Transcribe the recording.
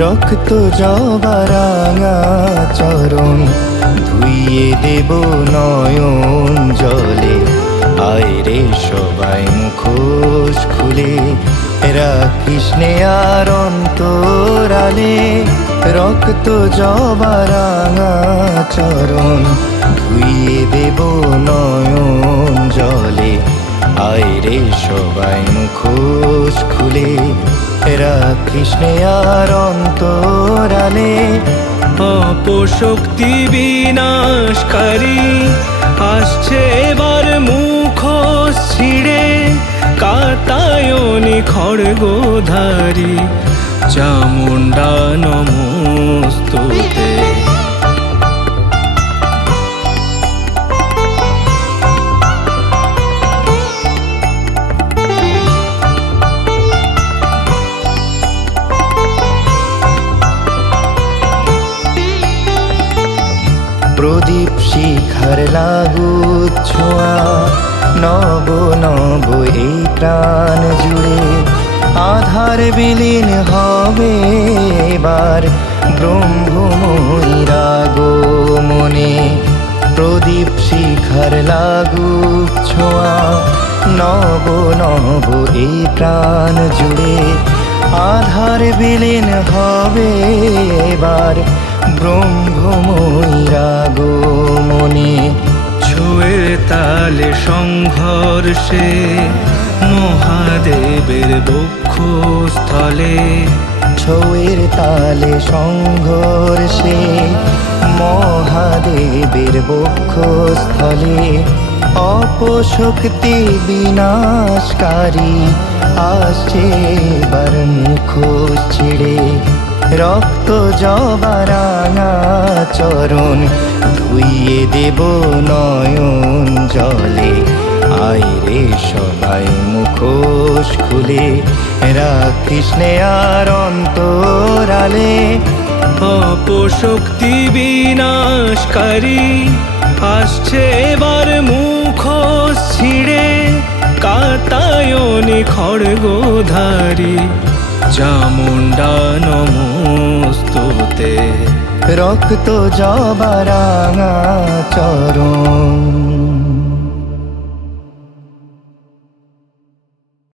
রক্ত জবা রাঙা চরণ ধুইয়ে দেব নয়ন জলে। আয় রে সবাই মুখোশ খুলে রাখিস নে আর অন্তরালে। রক্ত জবা রাঙা চরণ ধুইয়ে দেব নয়ন জলে। আয় রে সবাই মুখোশ খুলে রাখিস নে আর অন্তরালে। অপশক্তি বিনাশকারী আসছে এবার মুখোশ ছিঁড়ে। কাতায়নি খড়গধারী চামুণ্ডা নমস্তুতে। প্রদীপ শিখার লাগুক ছোঁয়া নব নব এই প্রাণ জুড়ে। আধার বিলীন হবে এবার ব্রহ্মময়ীর আগমনে। প্রদীপ শিখার লাগুক ছোঁয়া নব নব এই প্রাণ জুড়ে। আধার বিলীন হবে এবার ব্রহ্মময়ীর আগমনে। ছুঁয়ের তালে সংঘর্ষে মহাদেবের বক্ষস্থলে। ছৌয়ের তালে সংঘর্ষে মহাদেবের বক্ষস্থলে। অপশক্তি বিনাশকারী আসছে এবার মুখোশ ছিঁড়ে। রক্ত জবা রাঙা চরণ ধুইয়ে দেব নয়ন জলে। আয় রে সবাই মুখোশ খুলে রাখিস নে আর অন্তরালে। অপশক্তি বিনাশকারী আসছে এবার মুখোশ ছিঁড়ে। কাতায়নি খড়গধারী চামুণ্ডা নমস্তুতে। রক্ত জবা রাঙা চরণ।